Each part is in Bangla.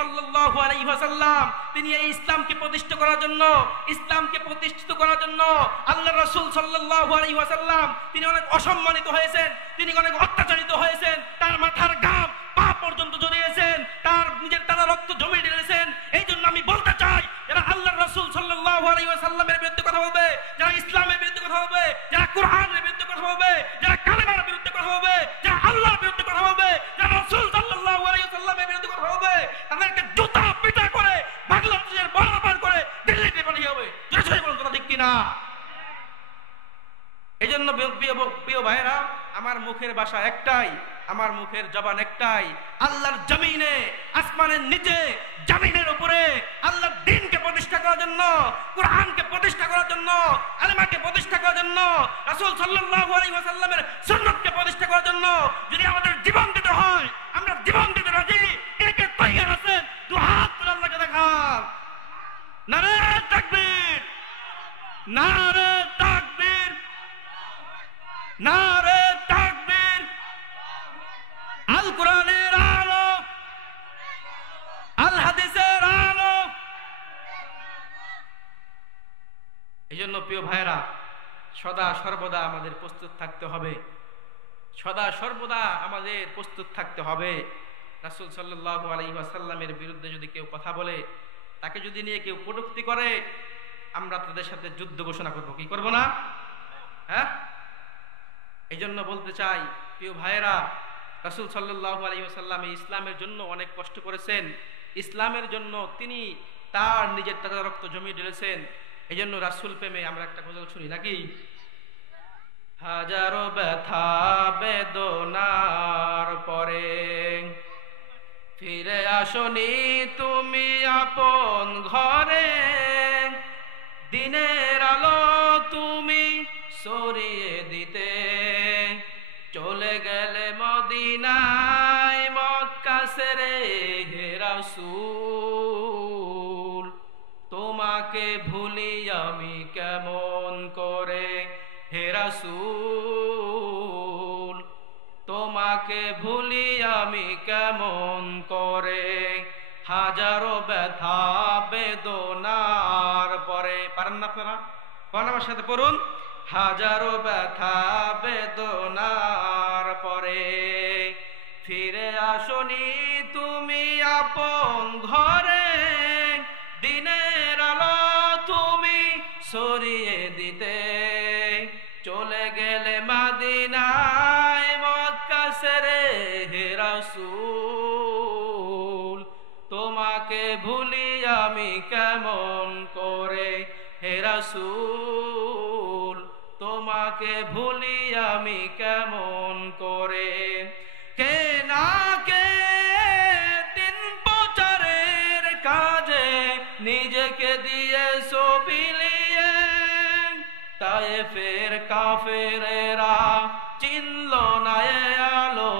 সাল্লাল্লাহু আলাইহি ওয়াসাল্লাম তিনি এই ইসলামকে প্রতিষ্ঠা করার জন্য, ইসলামকে প্রতিষ্ঠিত করার জন্য আল্লাহর রাসূল সাল্লাল্লাহু আলাইহি ওয়াসাল্লাম তিনি অনেক অসম্মানিত হয়েছেন, তিনি অনেক অত্যাচারিত হয়েছেন, তার মাথার ঘাম পা পর্যন্ত জড়িয়েছেন, তার নিজের তারা রক্ত জমে ঢেলেছেন। এই জন্য আমি বলতে চাই, যারা আল্লাহর রাসূল সাল্লাল্লাহু আলাইহি ওয়াসাল্লামের বিরুদ্ধে কথা বলবে, যারা ইসলামের বিরুদ্ধে কথা বলবে, যারা কোরআনের বিরুদ্ধে কথা বলবে, যারা কালেমার বিরুদ্ধে কথা বলবে, যারা আল্লাহর বিরুদ্ধে কথা বলবে, যারা রাসূল সাল্লাল্লাহু আলাইহি ওয়াসাল্লামের বিরুদ্ধে কথা বলবে, তাদেরকে জুতা পিটা করে বাংলাদেশের বর্ডার করে দিল্লিতে পাঠিয়ে হবে। জোরে বলুন কথা ঠিক কিনা? এই জন্য প্রিয় ভাইরা, আমার মুখের ভাষা একটাই, আমার মুখের জবান একটাই, আল্লাহর জমিনে, আসমানের নিচে, জমিনের উপরে আল্লাহর দ্বীনকে প্রতিষ্ঠা করার জন্য, কোরআনকে প্রতিষ্ঠা করার জন্য, কালেমাকে প্রতিষ্ঠা করার জন্য, রাসূল সাল্লাল্লাহু আলাইহি ওয়াসাল্লামের সুন্নাতকে প্রতিষ্ঠা করার জন্য যদি আমাদের জীবন দিতে হয়, আমরা জীবন দিতে রাজি। কে কে তৈরি আছেন? দু হাত তুলে আল্লাহকে দেখান। নারে তাকবীর, নারে তাকবীর, নারে তাকবীর। আল কোরআনের আলো, আল হাদিসের আলো। এই জন্য প্রিয় ভাইরা, সদা সর্বদা আমাদের প্রস্তুত থাকতে হবে, সদা সর্বদা আমাদের প্রস্তুত থাকতে হবে। রাসূল সাল্লাল্লাহু আলাইহি ওয়াসাল্লামের বিরুদ্ধে যদি কেউ কথা বলে, তাকে যদি নিয়ে কেউ কটূক্তি করে, আমরা তাদের সাথে যুদ্ধ ঘোষণা করব। কি করব না? হ্যাঁ, এই জন্য বলতে চাই প্রিয় ভাইয়েরা, রাসূল সাল্লাল্লাহু আলাইহি ওয়াসাল্লাম ইসলামের জন্য অনেক কষ্ট করেছেন, ইসলামের জন্য তিনি তার নিজের তাজা রক্ত জমিয়ে ঢেলেছেন। এই জন্য রাসূল প্রেমে আমরা একটা গজল শুনি নাকি? হাজারো ব্যথা বেদনার পরে ফিরে আসনি তুমি আপন ঘরে, দিনের আলো তুমি সরিয়ে দিতে চলে গেলে মদিনায়, মক্কা ছেড়ে হে রাসূল, তোমাকে ভুলি আমি কেমন করে হে রাসূল, তোমাকে ভুলি আমি কেমন করে। হাজারো ব্যথা বেদনার পরে, পারেন না আপনারা? পড়ুন আমার সাথে, পড়ুন। হাজারো ব্যথা বেদনার পরে ফিরে আসনি তুমি আপন ঘরে, দিনের আলো তুমি সরিয়ে দিতে চলে গেলে মদিনায়, মক্কা ছেড়ে হে রাসূল, তোমাকে ভুলি আমি কেমন করে হে রাসূল, তোমাকে ভুলি আমি কেমন করে। কে না কে দিন প্রচারের কাজে নিজেকে দিয়েছো বিলিয়ে, তায়েফের কাফেরেরা চিনল না এ আলো,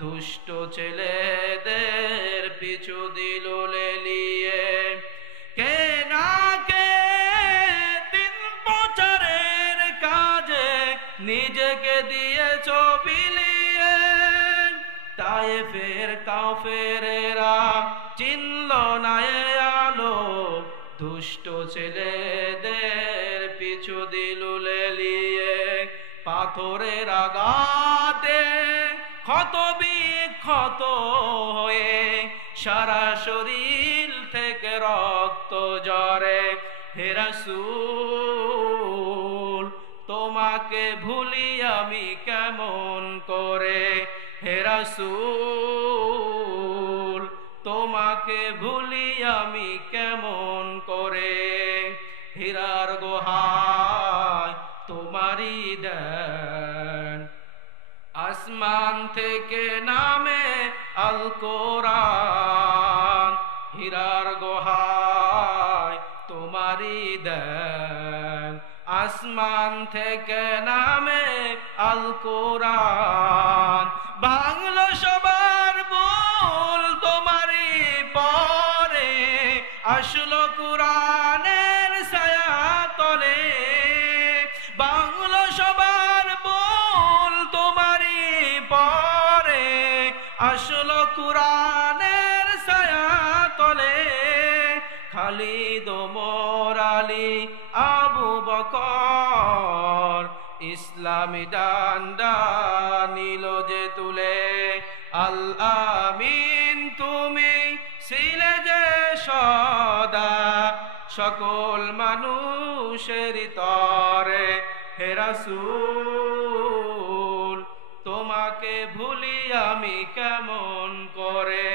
দুষ্ট ছেলেদের পিছু দিল লেলিয়ে। কে না কে দিন প্রচারের কাজে নিজেকে দিয়েছো বিলিয়ে, তায়েফের কাফেরেরা চিনল না এ আলো, দুষ্ট ছেলেদের পিছু দিল লেলিয়ে। পাথরের আঘাতে ক্ষত বিক্ষত হয়ে সারা শরীর থেকে রক্ত ঝরে হে রাসূল, তোমাকে ভুলি আমি কেমন করে হে রাসূল, তোমাকে ভুলি আমি কেমন করে। হীরার গুহায় তোমারই দেন, আসমান থেকে নামে আল কোরআন, হীরার গুহায় তোমারই দেন, আসমান থেকে নামে আল কোরআন। বাংলা সবার ভুল তোমারই পরে, আসলো কোরআনের ছায়া তলে। বাংলা সবার ভুল তোমারই পরে, আসলো কোরআনের ছায়া আমি ডান্ডা নীল যে তুলে, আল আমিন তুমি ছিলে যে সদা সকল মানুষের তরে, হে রাসূল তোমাকে ভুলি আমি কেমন করে,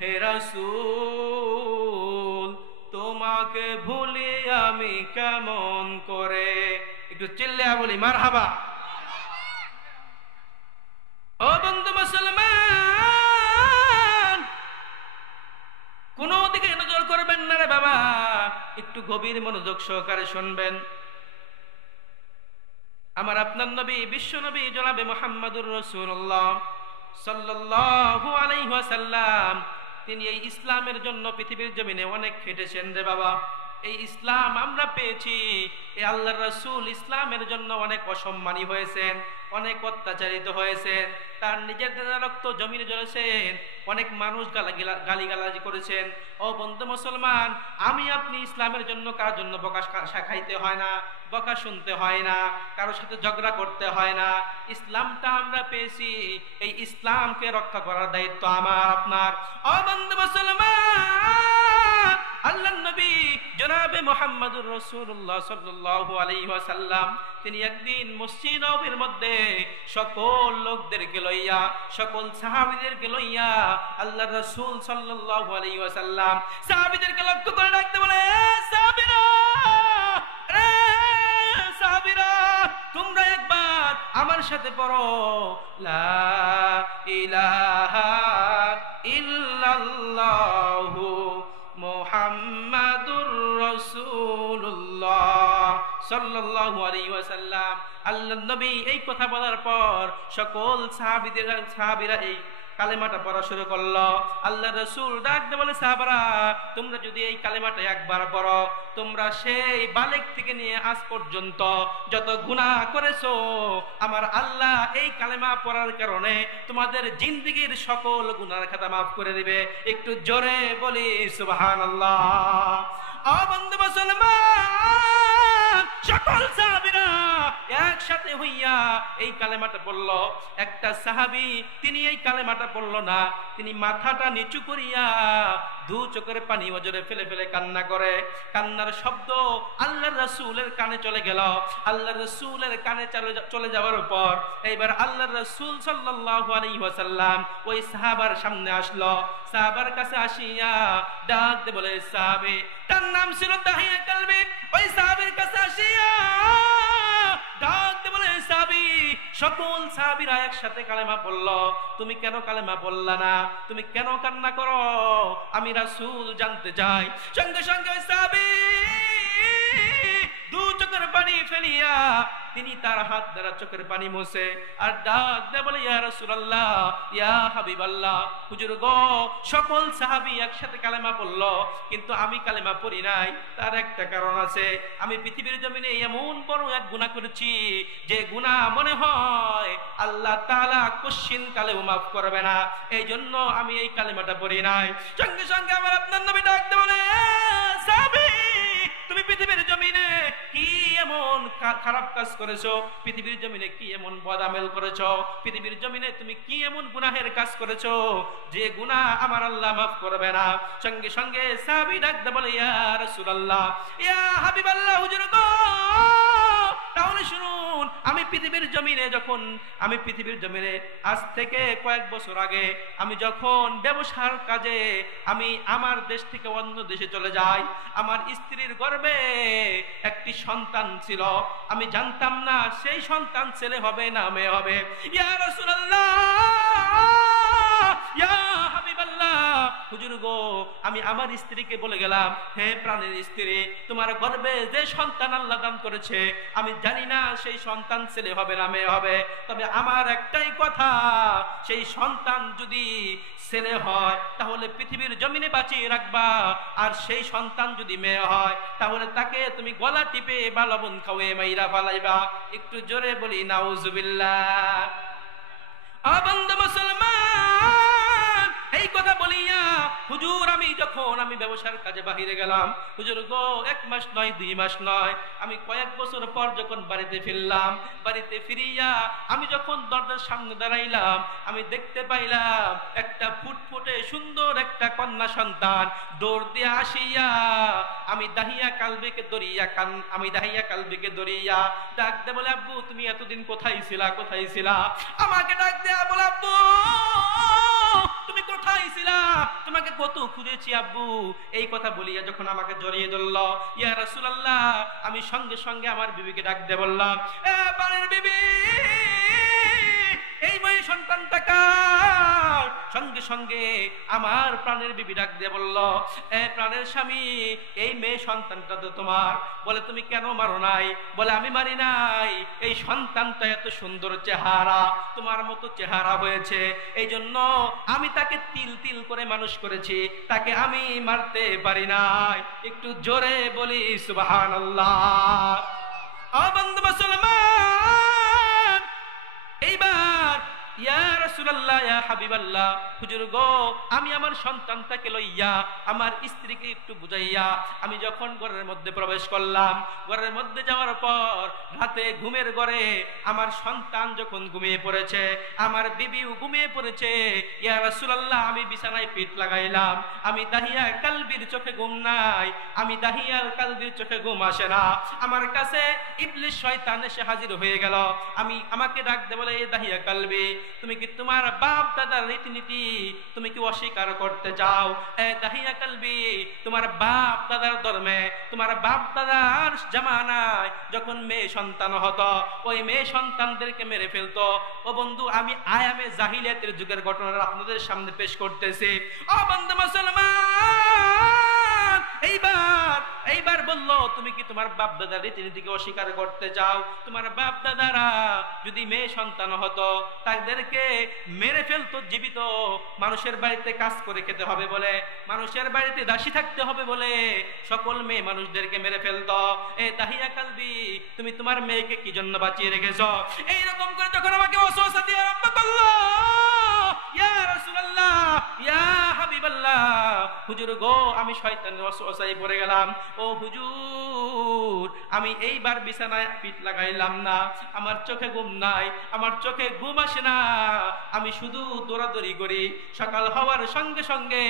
হে রাসূল তোমাকে ভুলি আমি কেমন করে। একটু চিল্লিয়া বলি মারহাবা। ও বন্ধু মুসলমান, কোন দিকে নজর করবেন না রে বাবা, একটু গভীর মনোযোগ সহকারে শুনবেন। আমার আপনার নবী বিশ্ব নবী জনাবে মুহাম্মদুর রাসূলুল্লাহ সাল্লাল্লাহু আলাইহি ওয়াসাল্লাম, তিনি এই ইসলামের জন্য পৃথিবীর জমিনে অনেক খেটেছেন রে বাবা। এই ইসলাম আমরা পেয়েছি, এই আল্লাহর রাসূল ইসলামের জন্য অনেক অসম্মানী হয়েছেন, অনেক অত্যাচারিত হয়েছেন, তার নিজের দেনা রক্ত জমিনে ঝরেছেন, অনেক মানুষ গালিগালাজি করেছেন। ও বন্ধু মুসলমান, আমি আপনি ইসলামের জন্য কার জন্য বকা খাইতে হয় না, বকা শুনতে হয় না, কারোর সাথে ঝগড়া করতে হয় না। ইসলামটা আমরা পেয়েছি, এই ইসলামকে রক্ষা করার দায়িত্ব আমার আপনার। ও বন্ধু মুসলমান, আল্লাহর নবী জনাবে মুহাম্মদুর রাসূলুল্লাহ সাল্লাল্লাহু আলাইহি ওয়াসাল্লাম, তিনি একদিন মসজিদ নববীর মধ্যে সকল লোকদেরকে লইয়া, সকল সাহাবীদেরকে লইয়া আল্লাহর রাসূল সাল্লাল্লাহু আলাইহি ওয়াসাল্লাম সাহাবীদেরকে লক্ষ্য করে ডাকতে বলে, সাহাবীরা, রে সাহাবীরা, তোমরা একবার আমার সাথে পড়ো, লা ইলাহা ইল্লাল্লাহু মুহাম্মাদুর রাসূলুল্লাহ সাল্লাল্লাহু আলাইহি ওয়াসাল্লাম। আল্লাহর নবী এই কথা বলার পর সকল সাহাবীরা এই কালেমাটা পড়া শুরু করলো। আল্লাহ রাসূল ডাক দিয়ে বলে, সাহাবারা, তোমরা যদি এই কালেমাটা একবার পড়ো, তোমরা সেই বালেগ থেকে নিয়ে আজ পর্যন্ত যত গুনাহ করেছো, আমার আল্লাহ এই কালেমা পড়ার কারণে তোমাদের জিন্দেগীর সকল গুনাহর খাতা মাফ করে দিবে। একটু জোরে বলি সুবহানাল্লাহ। ও বন্ধু মুসলমান, সকল সাহাবীরা একসাথে হইয়া এই কালেমাটা বলল। একটা সাহাবী তিনি এই কালেমাটা বলল না, তিনি মাথাটা নিচু করিয়া দু চোখের পানি ওজরে ফেলে ফেলে কান্না করে। কান্নার শব্দ আল্লাহর রাসূলের কানে চলে গেল। আল্লাহর রাসূলের কানে চলে যাওয়ার পর এইবার আল্লাহর রাসূল সাল্লাল্লাহু আলাইহি ওয়াসাল্লাম ওই সাহাবার সামনে আসলো। সাহাবার কাছে আসিয়া ডাক দিয়ে বলে, সাহাবী, তার নাম ছিল দাহিয়া কালবি, ওই সাহাবীর কাছে আসিয়া ডাক দিয়ে বলে, সাহাবী, সকল সাহাবীরা একসাথে কালেমা পড়ল, তুমি কেন কালেমা পড়লা না? তুমি কেন কান্না করো? আমি রাসূল জানতে চাই। সঙ্গে সঙ্গে ওই সাহাবী দু চোখের পানি ফেলিয়া তিনি তার হাত দ্বারা চোখের পানি মুছে আর ডাক দিয়ে বলে, ইয়া রাসূলুল্লাহ, ইয়া হাবিবাল্লাহ, হুজুর গো, সকল সাহাবী একসাথে কালেমা পড়ল, কিন্তু আমি কালেমা পড়ি নাই। তার একটা কারণ আছে, আমি পৃথিবীর জমিনে এমন বড় এক গুনাহ করেছি যে গুনাহ মনে হয় আল্লাহ তাআলা কোশ্চিন কালেও মাফ করবে না, এই জন্য আমি এই কালেমাটা পড়ি নাই। সঙ্গে সঙ্গে আমার আপনার নবী ডাক দিয়ে বলে, সাহাবী, তুমি পৃথিবীর জমিনে কি এমন খারাপ কাজ করেছো? পৃথিবীর জমিনে কি এমন বদামেল করেছো? পৃথিবীর জমিনে তুমি কি এমন গুনাহের কাজ করেছো যে গুনাহ আমার আল্লাহ মাফ করবে না? সঙ্গে সঙ্গে সাহাবী ডাক দিয়ে বলে, ইয়া রাসূলুল্লাহ, ইয়া হাবিবাল্লাহ, হুজুর গো, তাহলে শুনুন, আমি পৃথিবীর জমিনে আজ থেকে কয়েক বছর আগে আমি যখন ব্যবসার কাজে আমি আমার দেশ থেকে অন্য দেশে চলে যাই, আমার স্ত্রীর গর্ভে একটি সন্তান ছিল, আমি জানতাম না সেই সন্তান ছেলে হবে না মেয়ে হবে। ইয়া রাসূলুল্লাহ, ইয়া হাবিবাল্লাহ, হুজুর গো, আমি আমার স্ত্রীকে বলে গেলাম, হে প্রাণের স্ত্রী, তোমার গর্ভে যে সন্তান আল্লাহ দান করেছে, আমি জানি না সেই সন্তান ছেলে হবে না মেয়ে হবে, তবে আমার একটাই কথা, সেই সন্তান যদি ছেলে হয় তাহলে পৃথিবীর জমিনে বাঁচিয়ে রাখবা, আর সেই সন্তান যদি মেয়ে হয় তাহলে তাকে তুমি গলা টিপে বা লবণ খাওয়ে মাইরা ফালাইবা। একটু জোরে বলি নাউজুবিল্লাহ। বন্ধু মুসলমান, এই কথা বলিয়া হুজুর আমি যখন যখন আমি ব্যবসার কাজে বাহিরে গেলাম, হুজুর গো 1 মাস নয় 2 মাস নয়, আমি কয়েক বছর পর যখন বাড়িতে ফিরলাম, বাড়িতে ফিরিয়া আমি যখন দরজার সামনে দাঁড়াইলাম, আমি দেখতে পাইলাম একটা ফুটফুটে সুন্দর একটা কন্যা সন্তান দৌড় দিয়ে আসিয়া আমি দাহিয়া কালবিকে দরিয়া ডাক দে বলে, আব্বু তুমি এতদিন কোথায় ছিলা, কোথায় ছিলা? আমাকে ডাক দেয়া বলে, আব্বু তুমি কোথায় ছিলা, তোমাকে কত খুঁজেছি আব্বু। এই কথা বলিয়া যখন আমাকে জড়িয়ে ধরল, ইয়া রাসূলুল্লাহ, আমি সঙ্গে সঙ্গে আমার বিবিকে ডাক দিয়ে বললাম, এ প্রাণের বিবি, এই মেয়ে সন্তানটা কার? সঙ্গে সঙ্গে আমার প্রাণের বিবি ডাক দিয়ে বলল, এ প্রাণের স্বামী, এই মেয়ে সন্তানটা তো তোমার। বলে, তুমি কেন মারো নাই? বলে, আমি মারি নাই, এই সন্তানটা এত সুন্দর চেহারা, তোমার মতো চেহারা হয়েছে, এই জন্য আমি তাকে তিল তিল করে মানুষ করেছি, তাকে আমি মারতে পারি নাই। একটু জোরে বলি সুবহানাল্লাহ। ও বন্ধু মুসলমান, এইবার ইয়া রাসূলুল্লাহ, ইয়া হাবিবাল্লাহ, হুজুর গো, আমি আমার সন্তানটাকে লইয়া আমার স্ত্রীকে একটু বুঝাইয়া আমি যখন ঘরের মধ্যে প্রবেশ করলাম, ঘরের মধ্যে যাওয়ার পর রাতে ঘুমের ঘরে আমার সন্তান যখন ঘুমিয়ে পড়েছে, আমার বিবিও ঘুমিয়ে পড়েছে, ইয়া রাসূলুল্লাহ, আমি বিছানায় পিঠ লাগাইলাম, আমি দাহিয়া কালবির চোখে ঘুম নাই, আমি দাহিয়ার কালবির চোখে ঘুম আসে না। আমার কাছে ইবলিস শয়তান এসে হাজির হয়ে গেল, আমাকে ডাক দে বলে, এ দাহিয়া কালবি, তুমি কি তোমার বাপ দাদার রীতিনীতি তুমি কি অস্বীকার করতে চাও? এ দাহিয়া কালবি, তোমার বাপ দাদার ধর্মে, তোমার বাপ দাদার জামানায় যখন মেয়ে সন্তান হতো, ওই মেয়ে সন্তানদেরকে মেরে ফেলতো। ও বন্ধু, আমি আয়ামে জাহিলিয়াতের যুগের ঘটনা আপনাদের সামনে পেশ করতেছি। ও বন্ধু মুসলমান, এইবার বললো, তুমি কি তোমার বাপ দাদার রীতিনীতিকে অস্বীকার করতে চাও? তোমার বাপ দাদারা যদি মেয়ে সন্তান হতো, তাদেরকে মেরে ফেলতো জীবিত, মানুষের বাড়িতে কাজ করে খেতে হবে বলে, মানুষের বাড়িতে দাসী থাকতে হবে বলে সকল মেয়ে মানুষদেরকে মেরে ফেলতো। এ দাহিয়া কালবি, তুমি তোমার মেয়েকে কি জন্য বাঁচিয়ে রেখেছো? এইরকম করে যখন আমাকে ওয়াসওয়াসা দিয়ে আরম্ভ করলো, ইয়া রাসূলুল্লাহ, ইয়া হাবিবাল্লাহ, হুজুর গো, আমি শয়তানের ওয়াসওয়াসায় পড়ে গেলাম। ও হুজুর, আমি এইবার বিছানায় পিঠ লাগাইলাম না, আমার চোখে ঘুম নাই, আমার চোখে ঘুম আসে না, আমি শুধু দৌড়াদৌড়ি করি। সকাল হওয়ার সঙ্গে সঙ্গে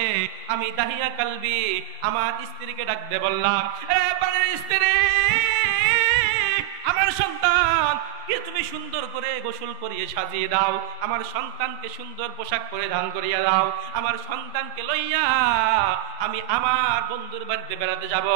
আমি দাহিয়া কালবি আমার স্ত্রীকে ডাক দিয়ে বললাম, এ বাড়ির স্ত্রী, আমার সন্তান কে তুমি সুন্দর করে গোসল করিয়ে সাজিয়ে দাও, আমার সন্তানকে সুন্দর পোশাক পরিধান করিয়ে দাও, আমার সন্তানকে লইয়া আমি আমার বন্ধুর বাড়িতে বেড়াতে যাব।